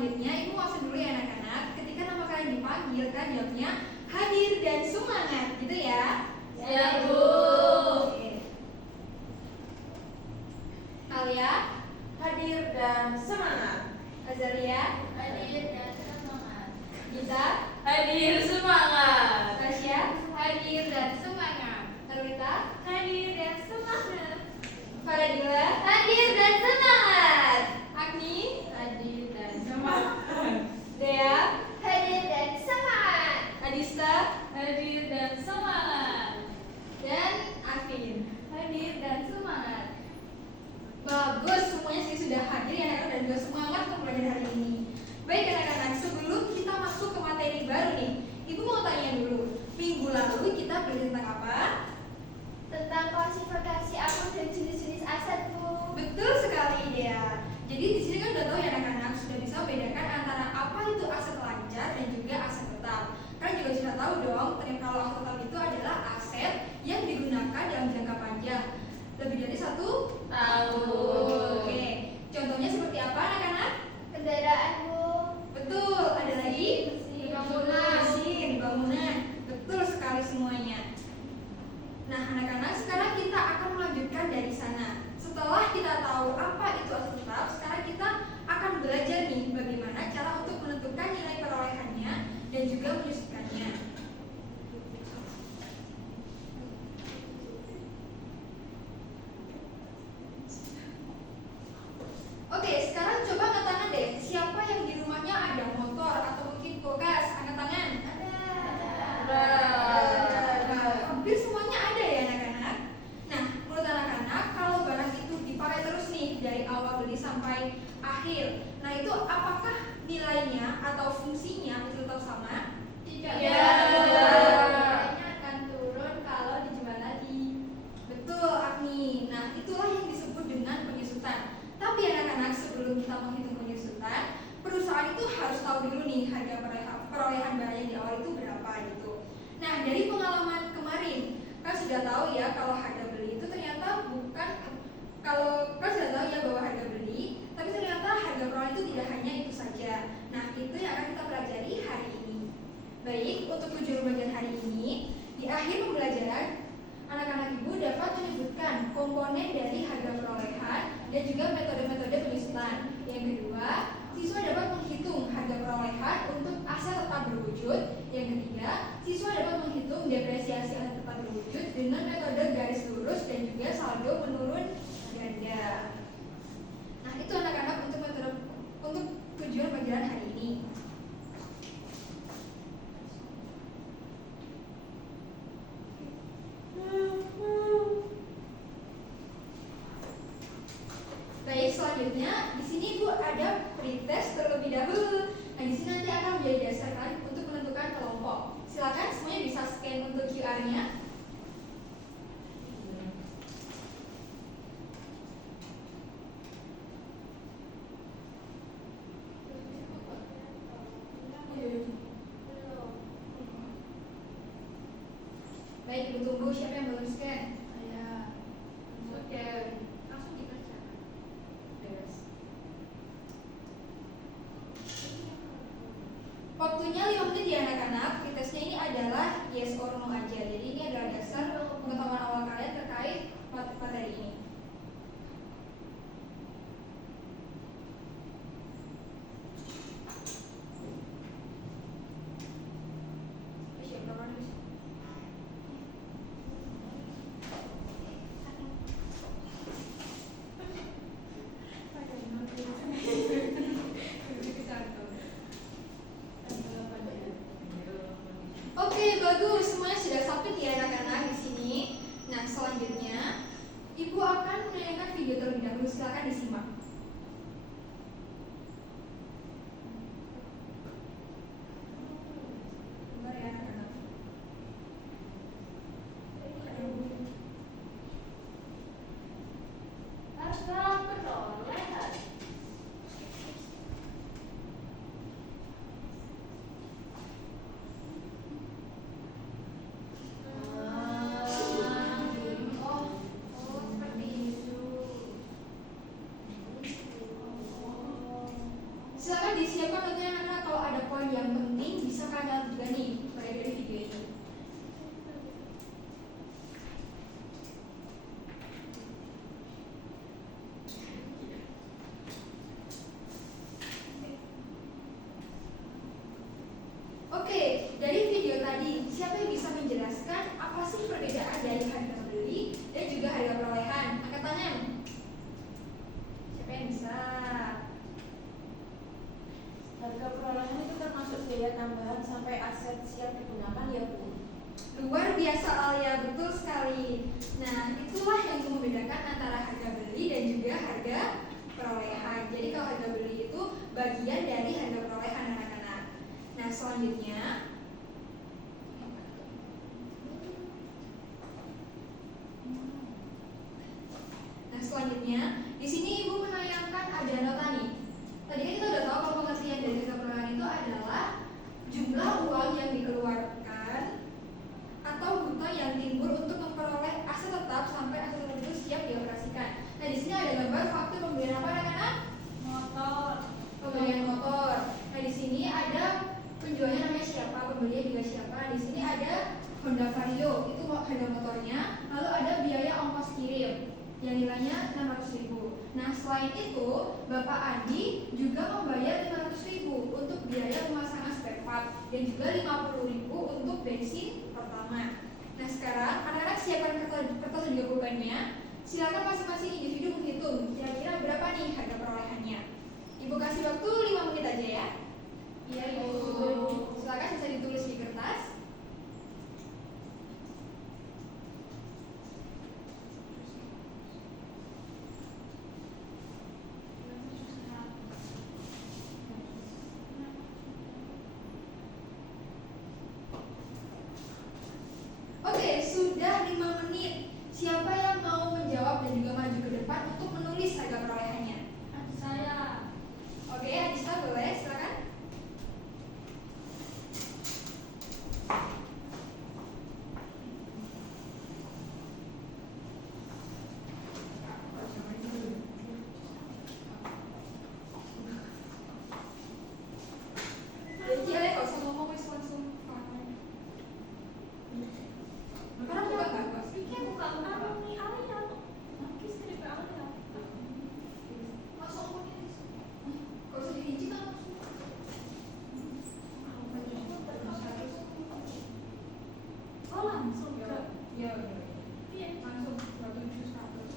selanjutnya Ibu maksud dulu ya anak-anak. Ketika nama kalian dipanggil, kan jawabnya hadir dan semangat, gitu ya? Ya, Bu. Oke. Alia, Hadir dan semangat. Azalia, Hadir dan semangat. Gita, Hadir semangat. Tasya, hadir dan semangat. Arwita, Hadir dan semangat. Faradila, Hadir dan semangat. Agni, Hadir dan semangat. Dea, Hadir dan semangat. Adista, Hadir dan semangat. dan Afin. Hadir dan semangat. Bagus, semuanya sih sudah hadir ya anak-anak dan juga semangat untuk belajar hari ini. Baik anak-anak, sebelum kita masuk ke materi baru nih, Ibu mau tanya dulu, minggu lalu kita belajar tentang apa? Tentang klasifikasi akun dan jenis-jenis aset, Bu. Betul sekali ya. Jadi di sini kan udah tahu ya anak-anak sudah bisa membedakan antara apa itu aset lancar dan juga aset tetap. Kalian juga sudah tahu dong, ternyata kalau aset tetap itu adalah aset yang digunakan dalam jangka panjang, lebih dari 1 tahun. Oke, contohnya seperti apa anak-anak? Kendaraan, Bu. Betul. Ada lagi? Bangunan. Mesin, bangunan. Betul sekali semuanya. Nah, anak-anak, sekarang kita akan melanjutkan dari sana. Setelah kita tahu apa itu aset tetap, sekarang kita akan belajar nih bagaimana cara untuk menentukan nilai perolehannya dan juga menyusunkannya. Oke, sekarang coba angkat tangan deh. Siapa yang di rumahnya ada motor atau mungkin kulkas? Angkat tangan. Hampir semuanya ada ya anak-anak. Nah, menurut anak-anak, kalau barang itu dipakai terus nih dari awal beli sampai akhir, nah itu apakah nilainya atau fungsinya itu tetap sama? Tidak. Ya. Nilainya akan turun kalau dijual lagi. Betul, Agni. Nah, itulah yang disebut dengan penyusutan. Tapi anak-anak, sebelum kita menghitung penyusutan, perusahaan itu harus tahu dulu nih harga perolehan barang di awal itu berapa gitu. Nah, dari pengalaman kemarin, kan sudah tahu ya kalau harga beli itu ternyata bukan, kalau kan sudah tahu ya bahwa harga beli, tapi ternyata harga perolehan itu tidak hanya itu saja. Nah, itu yang akan kita pelajari hari ini. Baik, untuk tujuan pembelajaran hari ini, di akhir pembelajaran, anak-anak Ibu dapat menyebutkan komponen dari harga perolehan dan juga metode-metode penyusutan. Yang kedua, siswa dapat menghitung harga perolehan untuk aset tetap berwujud. Yang ketiga, siswa dapat menghitung depresiasi aset tetap berwujud dengan metode garis lurus dan juga saldo menurun ganda. Nah, itu anak-anak untuk metode untuk tujuan pembelajaran hari ini. Baik, selanjutnya di sini Bu ada pretest terlebih dahulu. Nah, di sini nanti akan menjadi dasar kalian untuk menentukan kelompok. Silakan semuanya bisa scan untuk QR-nya. Baik, Ibu tunggu siapa yang belum scan? Saya. Oke, langsung dikerjakan. Beres. Waktunya 5 menit ya anak-anak. Pretestnya ini adalah yes or no aja. Jadi ini adalah dasar pengetahuan awal kalian terkait materi ini. Oke, bagus. Semuanya sudah submit ya anak-anak di sini. Nah, selanjutnya Ibu akan menayangkan video terlebih dahulu. Silakan disimak. Bentar ya anak-anak. Harga perolehan. Oh, seperti itu. pergunakan ya Bu. Luar biasa Alia, betul sekali. Nah, itulah yang membedakan antara harga beli dan juga harga perolehan. Jadi kalau harga beli itu bagian dari harga perolehan anak-anak. Nah, selanjutnya di sini Ibu menayangkan ada nota nih. Tadi kan kita udah tahu kalau pengertian dari harga perolehan itu adalah jumlah uang yang dikeluarkan atau hutang yang timbul untuk memperoleh aset tetap sampai aset tersebut siap dioperasikan. Nah, di sini ada gambar faktur pembelian apa anak-anak? Motor. Pembelian motor. Nah, di sini ada penjualnya namanya siapa, pembelinya juga siapa. Di sini ada Honda Vario, itu harga motornya. Lalu ada biaya ongkos kirim yang nilainya 600.000. Nah, selain itu, Bapak Adi juga membayar 500.000 untuk biaya pemasangan spare part dan juga 50.000 untuk bensin pertama. Nah, sekarang anak-anak siapkan kertas dan juga pulpennya. Silakan masing-masing individu menghitung kira-kira berapa nih harga perolehannya. Ibu kasih waktu 5 menit aja ya. Iya, Ibu. Silakan bisa ditulis di kertas. Oke, sudah 5 menit. Siapa yang mau menjawab dan juga maju ke depan untuk menulis harga perolehannya? Saya. Oke, Adista boleh, silakan. Jadi kalian gak usah ngomong, wis langsung. Karena aku gak bagus. Langsung ngomongin. Gak usah dirinci kan langsung. Oh, langsung ke. Iya, Iya. langsung 100.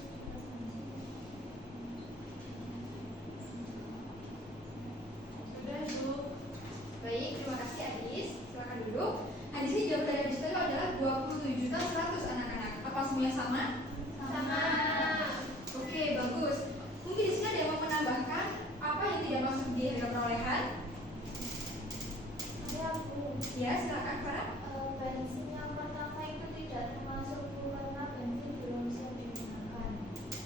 Sudah, Bu. Baik, terima kasih Adis. Silakan duduk. Nah, di sini jawab dari Adis tadi adalah 27.100 anak-anak. Apa semuanya sama? Sama. Oke, bagus. Mungkin di sini ada yang mau menambahkan apa yang tidak masuk di harga perolehan? Saya Bu. Ya, silakan Farah. Bensin yang pertama itu tidak termasuk Bu karena bensin belum siap digunakan.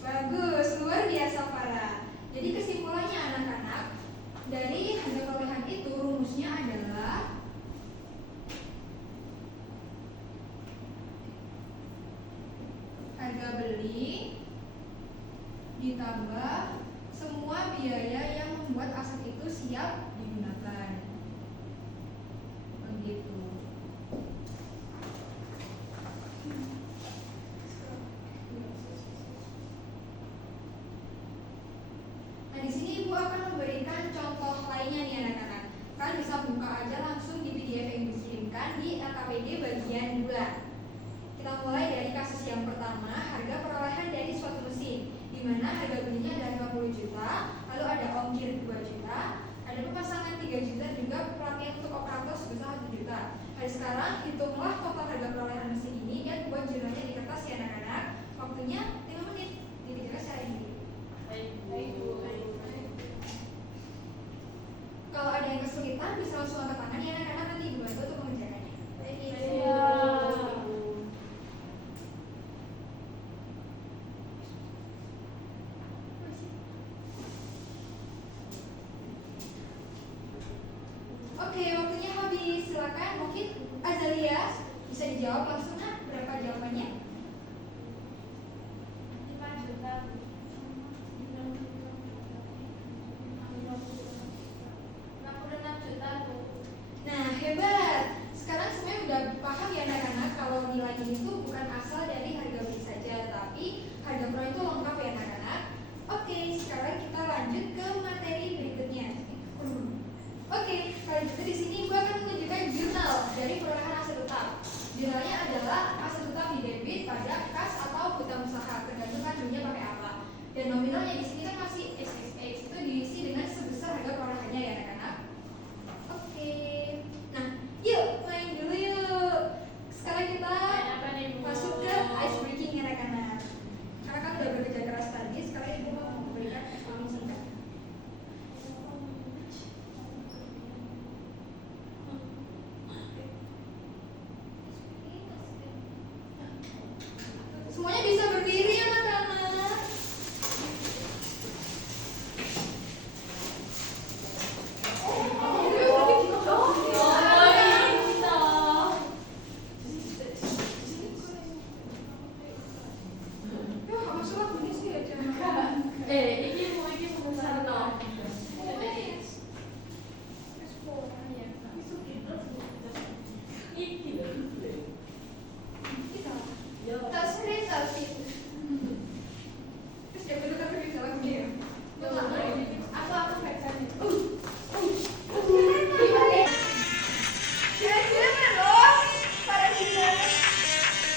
Bagus, luar biasa Farah. Jadi kesimpulannya anak-anak, dari harga perolehan itu rumusnya adalah harga beli ditambah semua biaya yang membuat aset itu siap digunakan. Begitu. Nah, di sini Ibu akan memberikan contoh lainnya nih anak-anak. Kalian bisa buka aja langsung di PDF yang dikirimkan di LKPD bagian 2. Kita mulai dari kasus yang pertama, harga perolehan dari suatu mesin, di mana harga belinya adalah 50 juta, lalu ada ongkir 2 juta, ada pemasangan 3 juta, dan juga pelatihan untuk operator sebesar 1 juta. Nah, sekarang hitunglah total harga perolehan mesin ini dan buat jurnalnya di kertas ya anak-anak. Waktunya 5 menit. Dikerjakan secara ini. Baik Bu. Kalau ada yang kesulitan bisa langsung angkat tangan ya anak-anak, nanti Ibu bantu untuk mengerjakannya. Iya. Oke, waktunya habis. Silakan, mungkin Azalia bisa dijawab langsung. Nah, berapa jawabannya? 5 juta. 66 juta Bu. Nah, hebat. Sekarang semuanya udah paham ya anak-anak kalau nilainya itu bukan asal dari harga beli saja, tapi harga pro itu lengkap ya anak-anak. Oke, sekarang kita lanjut ke materi berikutnya. Oke, kalau gitu di sini gue akan menunjukkan jurnal dari perolehan aset tetap. Jurnalnya adalah aset tetap di debit, pajak, kas atau hutang usaha, tergantung kan dunia pakai apa. Dan nominalnya di sini kan masih XXX, itu diisi dengan sebesar harga perolehannya ya anak-anak. Oke, nah yuk main dulu yuk.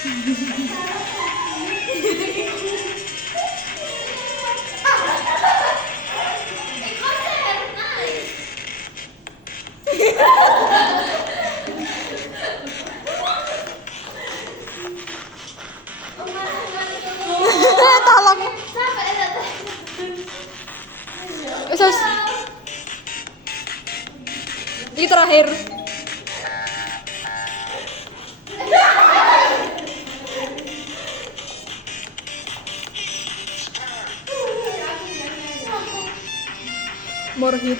Tolong. Sus. Ini terakhir. More hit.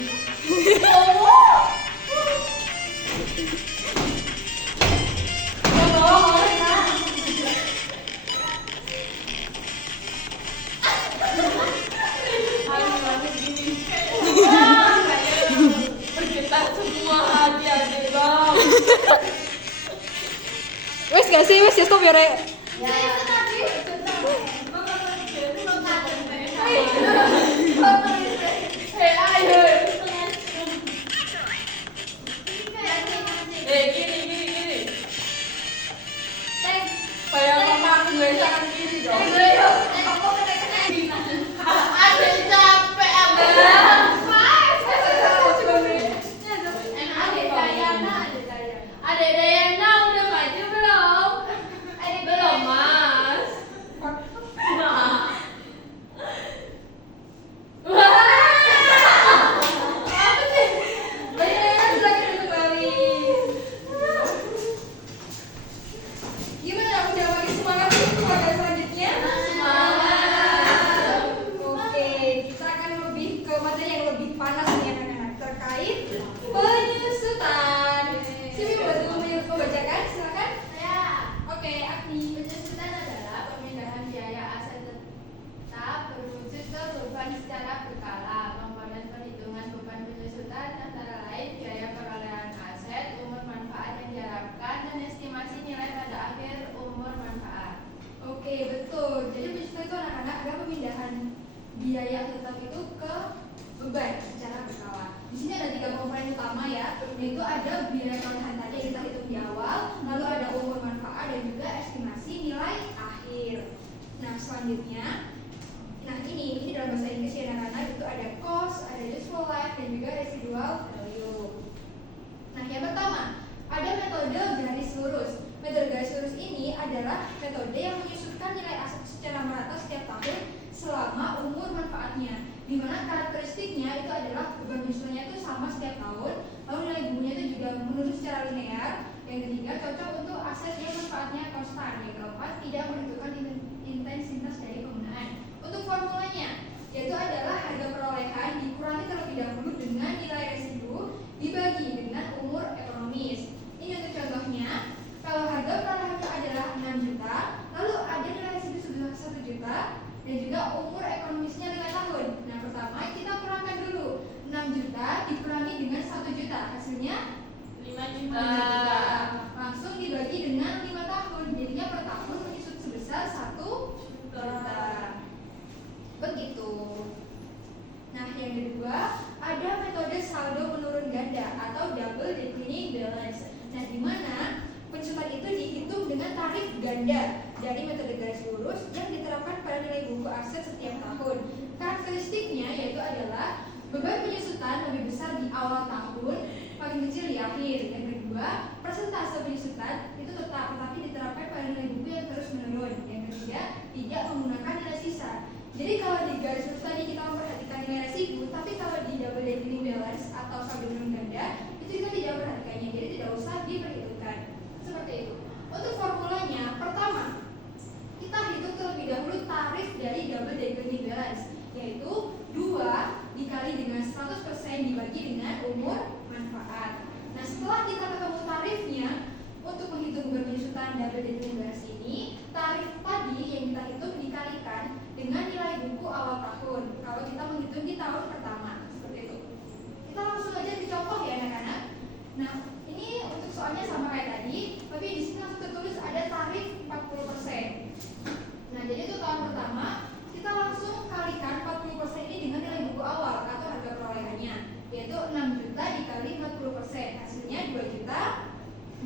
Wes gak sih, wes ya stop ya Rek. Gimana, udah makin semangat untuk keluarga selanjutnya? Oke, kita akan lebih ke materi yang lebih panas nih anak-anak terkait penyusutan. Siapa yang bantu membacakan? Silakan. Oke, Agni. Penyusutan adalah pemindahan biaya aset tetap berwujud ke beban secara berkala. Komponen perhitungan beban penyusutan antara lain biaya perolehan aset, umur manfaat yang diharapkan, dan estimasi nilai pada akhir umur manfaat. Oke, betul. Jadi penyusutan itu anak-anak adalah pemindahan biaya tetap itu ke beban secara berkala. Di sini ada 3 komponen utama ya, yaitu ada biaya perolehan tadi yang kita hitung di awal, lalu ada umur manfaat dan juga estimasi nilai akhir. Nah, selanjutnya, ini dalam bahasa Inggris ya anak-anak, itu ada cost, ada useful life dan juga residual value. Nah, yang pertama, ada metode garis lurus. Metode garis lurus ini adalah metode yang menyusunkan nilai aset secara merata setiap tahun selama umur manfaatnya, di mana karakteristiknya itu adalah beban penyusunannya itu sama setiap tahun, lalu nilai bungunya itu juga menurun secara linear. Yang ketiga, cocok untuk aset yang manfaatnya konstan. Yang keempat, tidak menentukan intensitas dari penggunaan. Untuk formulanya, yaitu adalah harga perolehan dikurangi terlebih dahulu dengan nilai residu dibagi dengan umur ekonomis. Ini untuk contohnya, kalau harga perolehannya adalah 6 juta, lalu ada nilai residu sebesar 1 juta, dan juga umur ekonomisnya 5 tahun. Nah, pertama kita kurangkan dulu 6 juta dikurangi dengan 1 juta, hasilnya 5 juta. Langsung dibagi dengan 5 tahun, jadinya per tahun menyusut sebesar 1 juta. Begitu. Nah, yang kedua, ada metode saldo menurun ganda atau double declining balance. Nah, di mana penyusutan itu dihitung dengan tarif ganda dari metode garis lurus yang diterapkan pada nilai buku aset setiap tahun. Karakteristiknya yaitu adalah beban penyusutan lebih besar di awal tahun, paling kecil di akhir. Yang kedua, persentase penyusutan itu tetap tetapi diterapkan pada nilai buku yang terus menurun. Yang ketiga, tidak menggunakan nilai sisa. Jadi kalau di garis lurus tadi kita memperhatikan nilai residu, tapi kalau di double declining balance atau saldo menurun ganda itu kita tidak memperhatikannya, jadi tidak usah diperhitungkan. Seperti itu. Untuk formulanya, pertama, kita hitung terlebih dahulu tarif dari double declining balance, yaitu 2 dikali dengan 100% dibagi dengan umur manfaat. Nah, setelah kita ketemu tarifnya, untuk menghitung berpenyusutan double declining balance ini, tarif tadi yang kita hitung dikalikan dengan nilai buku awal tahun. Kalau kita menghitung di tahun pertama, seperti itu. Kita langsung aja dicontoh ya anak-anak. Nah, ini untuk soalnya sama kayak tadi, tapi di sini langsung tertulis ada tarif 40%. Nah, jadi itu tahun pertama, kita langsung kalikan 40% ini dengan nilai buku awal atau harga perolehannya, yaitu 6 juta dikali 40%, hasilnya 2 juta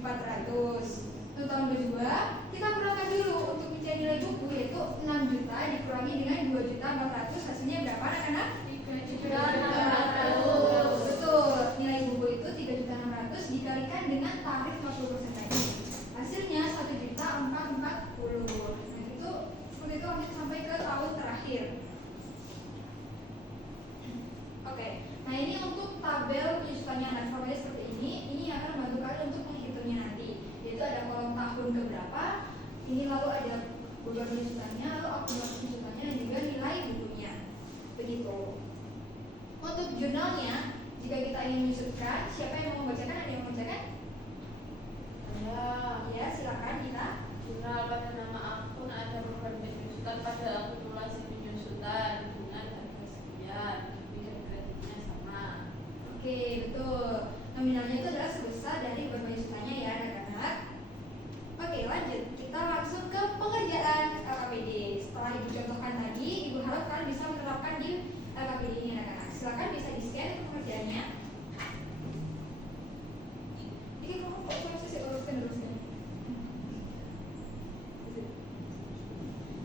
400. Untuk tahun kedua, kita kurangkan dulu untuk pencairan nilai buku, yaitu 6 juta dikurangi dengan 2.400.000, hasilnya berapa anak-anak? 3.600.000. Betul, nilai buku itu 3.600.000 dikalikan dengan tarif 50% tadi. Hasilnya 1.440.000. Nah itu seperti itu lanjut sampai ke tahun terakhir. Oke, nah ini untuk tabel penyusutannya. Nah formatnya seperti ini. Ini akan membantu kalian untuk menghitungnya nanti. Yaitu ada kolom tahun keberapa. Ini lalu ada beban penyusutannya, lalu akumulasi penyusutannya, dan juga nilai bukunya. Begitu. Untuk jurnalnya, jika kita ingin menyusutkan, siapa yang mau membacakan? Ada yang mau membacakan? Ya, silakan kita. Jurnal pada nama akun ada beban penyusutan pada akumulasi penyusutan dengan harga sekian, debit dan kreditnya sama. Oke, betul. Nominalnya itu adalah sebesar dari beban penyusutannya ya, anak-anak. Oke, lanjut. Kita langsung ke pengerjaan LKPD. Setelah Ibu contohkan tadi, Ibu harap kalian bisa menerapkan di LKPD ini, anak-anak. Silakan bisa di-scan pengerjaannya. Ini kamu kok proses ya, urutkan dulu scan.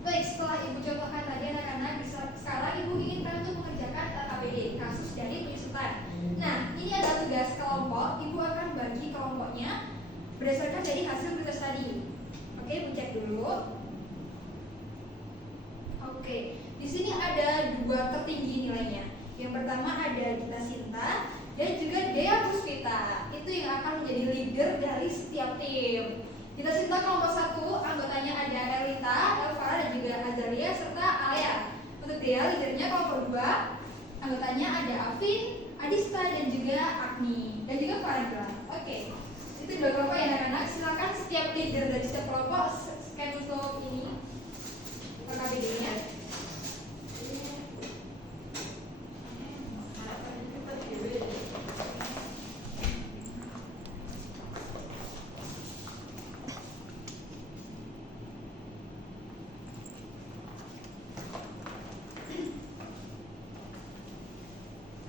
Baik, setelah Ibu contohkan tadi anak-anak, sekarang Ibu inginkan untuk mengerjakan LKPD, kasus dari penyusutan. Nah, ini ada tugas kelompok. Ibu akan bagi kelompoknya berdasarkan dari hasil berkas tadi. Oke, Ibu cek dulu. Oke, di sini ada 2 tertinggi nilainya. Yang pertama ada Gita Sinta dan juga Dea Puspita. Itu yang akan menjadi leader dari setiap tim. Gita Sinta kelompok 1, anggotanya ada Elita, Elvara, dan juga Azalia serta Alea. Untuk Dea, leadernya kelompok 2, anggotanya ada Afin, Adista, dan juga Agni, dan juga Farida. Oke, itu 2 kelompok ya anak-anak. Silakan setiap leader dari setiap kelompok scan untuk ini LKPD-nya.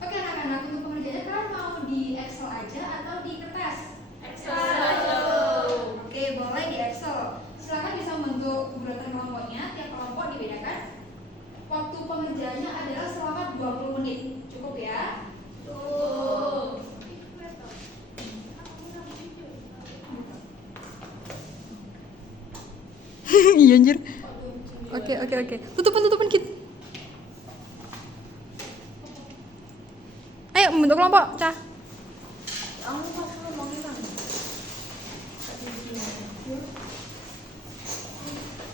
Oke anak-anak, untuk pengerjaannya kalian mau di Excel aja atau di kertas? Oke, boleh di Excel. Silakan bisa membentuk bulatan kelompoknya. Tiap kelompok dibedakan. Waktu pengerjaannya adalah selama 20 menit. Cukup ya? Tuh. Iya anjir. Oke. Tutupin Kit. Ayo membentuk kelompok, Cah.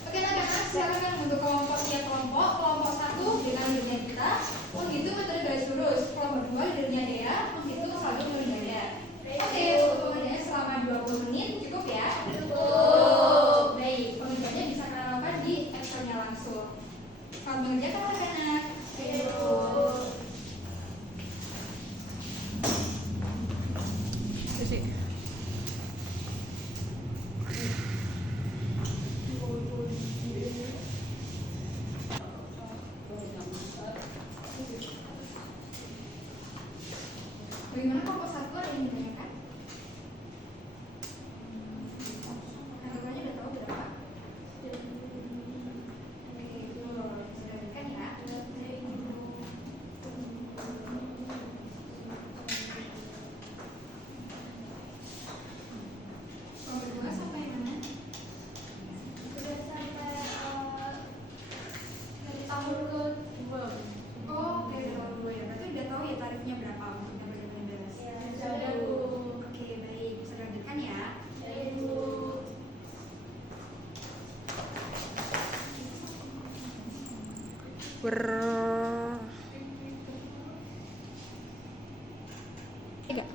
Oke anak-anak, silakan membentuk kelompok. Tiap kelompok, kelompok 1 dengan leadernya kita menghitung metode garis lurus. Kelompok 2 leadernya Dea menghitung saldo pengendalian. Oke, untuk pengerjaannya selama 20 menit cukup ya? Cukup. Baik, pengerjaannya bisa kalian lakukan di Excel-nya langsung. Selamat mengerjakan anak-anak. Sisi. Bagaimana kelompok 1 ada yang ditanyakan? Anggapannya udah tahu berapa? Oke, itu sudah berikan ya. Kelompok 2 sampai mana? Sudah sampai dari tahun kedua. Oh, oke, udah tahu dulu ya. Berarti udah tahu ya tarifnya berapa untuk dapat yang beres. Ya, sudah, Bu. Oke, baik. Bisa lanjutkan ya. Ya, Ibu. Tiga.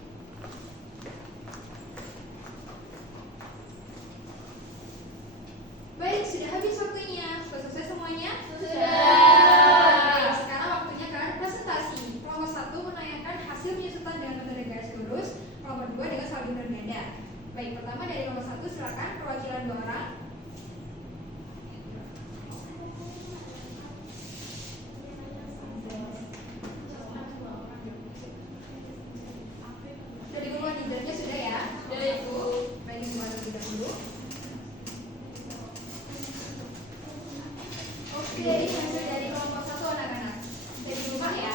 Baik, sudah habis waktunya. Sudah selesai semuanya? Sudah. Baik, sekarang waktunya kalian presentasi. Kelompok 1 menanyakan hasil penyusutan dengan metode garis lurus. Kelompok 2 dengan saldo berganda. Baik, pertama dari kelompok 1 silakan perwakilan 2 orang. Dari kelompok leadernya sudah ya? Sudah, Ibu. Baik, Ibu ada leader dulu. Oke, ini hasil dari kelompok 1 anak-anak. Jadi rumah ya.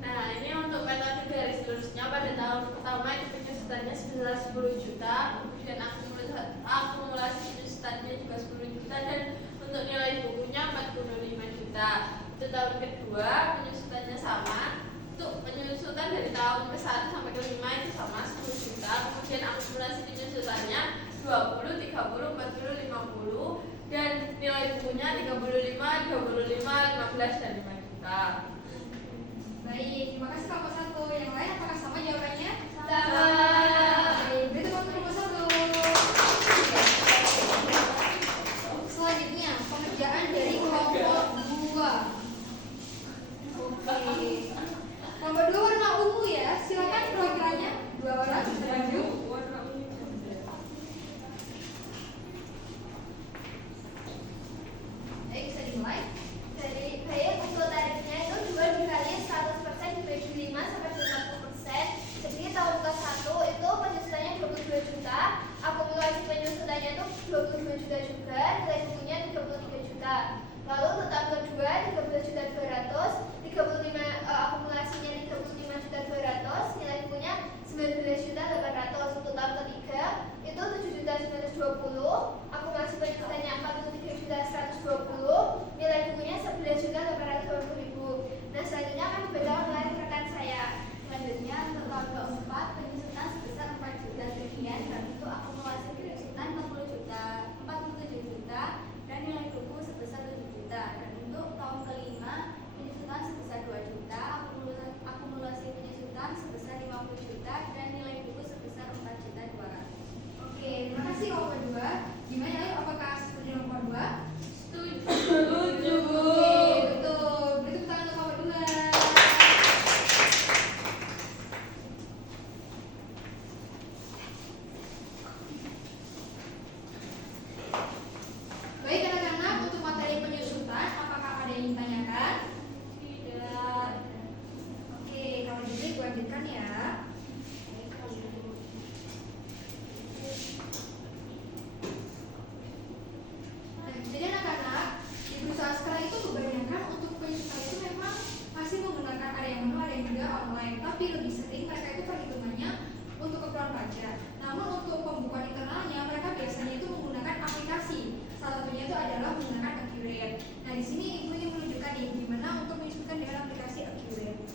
Nah, ini untuk metode garis lurusnya pada tahun pertama itu penyusutannya sebesar 10 juta, kemudian akumulasi penyusutannya juga 10 juta, dan untuk nilai bukunya 45 juta. Untuk tahun kedua penyusutannya sama. Untuk penyusutan dari tahun ke-1 sampai ke-5 itu sama 10 juta, kemudian akumulasi penyusutannya 20, 30, 40, 50, dan nilai bukunya 35, 25, 15, dan 5 juta. Baik, terima kasih kelompok 1. Yang lain apakah sama jawabannya? Sama. Baik, berarti kelompok 1. Selanjutnya, pengerjaan dari kelompok 2. Oke. Kelompok 2 warna ungu ya. Silakan perwakilannya 2 orang bisa maju. Baik, bisa dimulai. Dari baik untuk tarifnya itu 2 dikali 100% dibagi 5 sampai 50%. Jadi tahun ke-1 itu penyusutannya 22 juta, akumulasi penyusutannya itu 22 juta juga, nilai bukunya 33 juta. Lalu untuk tahun kedua 13 juta 200, 35 akumulasinya 35 juta 200, nilai bukunya 19 juta 800. Untuk tahun ketiga itu 7 juta 920, akumulasi penyusutannya 43 juta 120, nilai bukunya 11 juta 820 ribu. Nah, selanjutnya akan dibacakan oleh rekan saya. Selanjutnya untuk tahun keempat penyusutan sebesar 4 juta sekian, dan untuk akumulasi penyusutan 60 juta, 47 juta, dan nilai buku sebesar 7 juta. Dan untuk tahun kelima penyusutan sebesar 2 juta, akumulasi penyusutan sebesar 50 juta, dan nilai buku sebesar 4 juta 200. Oke, terima kasih kelompok 2. Gimana ya? Apakah setuju dengan kelompok 2? Setuju. Oke, betul. Berarti tangan untuk kelompok 2. Baik anak-anak, untuk materi penyusutan, apakah ada yang ditanyakan? Tidak. Oke, kalau gitu gue lanjutkan ya. Nah, jadi anak-anak di perusahaan sekarang itu kebanyakan untuk penyusutan itu memang masih menggunakan ada yang manual, ada yang juga online. Tapi lebih sering mereka itu perhitungannya untuk keperluan pajak. Namun untuk pembukuan internalnya mereka biasanya itu menggunakan aplikasi. Salah satunya itu adalah menggunakan Accurate. Nah, di sini ibu ingin menunjukkan nih gimana untuk menyusunkan dengan aplikasi Accurate.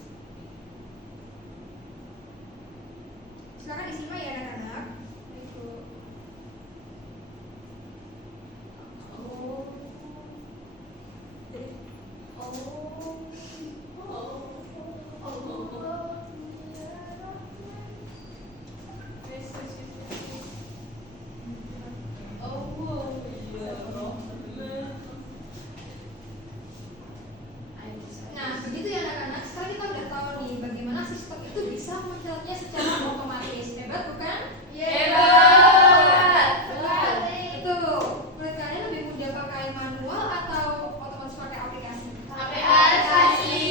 Silakan disimak ya anak-anak. Nah, begitu ya anak-anak. Sekarang kita udah tahu nih bagaimana sistem itu bisa mencatatnya secara otomatis. Hebat bukan? Hebat. Betul. Menurut kalian lebih mudah pakai manual atau otomatis pakai aplikasi? Aplikasi.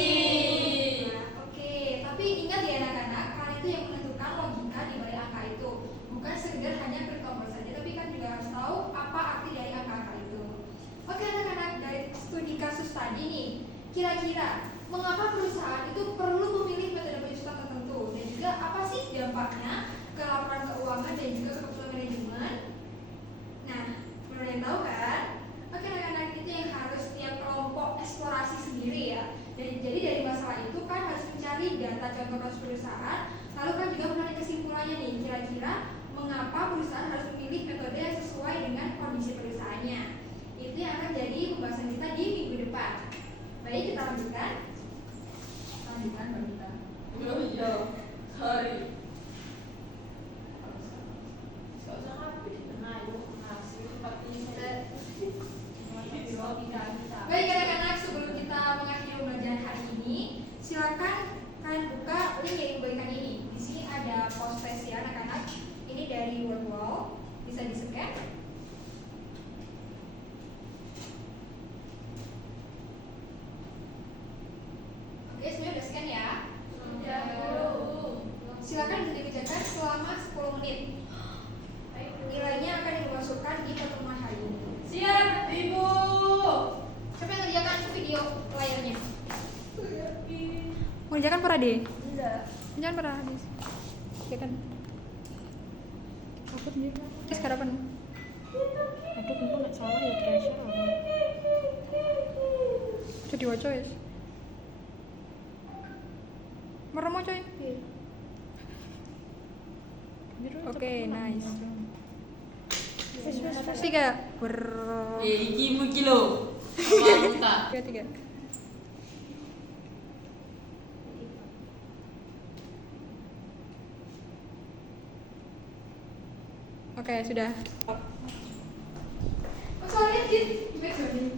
Nah, oke. Tapi ingat ya anak-anak, kalian itu yang menentukan logika di balik angka itu. Bukan sekedar hanya klik tombol saja, tapi kan juga harus tahu apa arti dari angka-angka itu. Oke anak-anak, dari studi kasus tadi nih, kira-kira mengapa perusahaan itu perlu memilih metode penyusutan tertentu, dan juga apa sih dampaknya ke laporan keuangan dan juga ke keputusan manajemen? Nah, menurut yang tahu kan? Oke anak-anak, itu yang harus tiap kelompok eksplorasi sendiri ya. Dan jadi dari masalah itu kan harus mencari data contoh kasus perusahaan, lalu kan juga menarik kesimpulannya nih, kira-kira mengapa perusahaan harus memilih metode yang sesuai dengan kondisi perusahaannya. Itu yang akan jadi pembahasan kita di minggu depan. Baik, kita lanjutkan. Lanjutkan, lanjutkan. Oh iya. Sorry. Gak usah ngapain di tengah itu hasil seperti Baik anak-anak, sebelum kita mengakhiri pembelajaran hari ini, silakan kalian buka link yang ibu berikan ini jangan pernah deh. Enggak. Jangan pernah habis. Ya kan. Aku sendiri. Sekarang apa? Aduh, aku nggak salah ya treasure apa? Jadi waco ya. Merem coy. Oke, nice. Tiga. Iki mu kilo. Apa Tiga. Oke, sudah. Oh, soalnya Dit, gue sorry.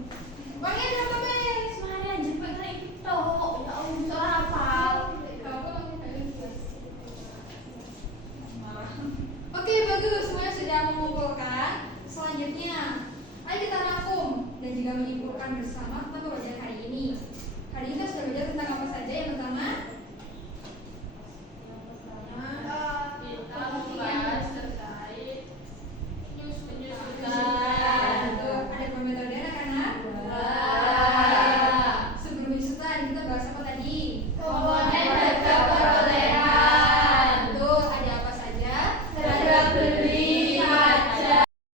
Bangnya apa men? Semari anjir pengen kayak gitu. Ya Allah, salah hafal. Oke, bagus. Semuanya sudah mengumpulkan. Selanjutnya, ayo kita rangkum dan juga menyimpulkan bersama.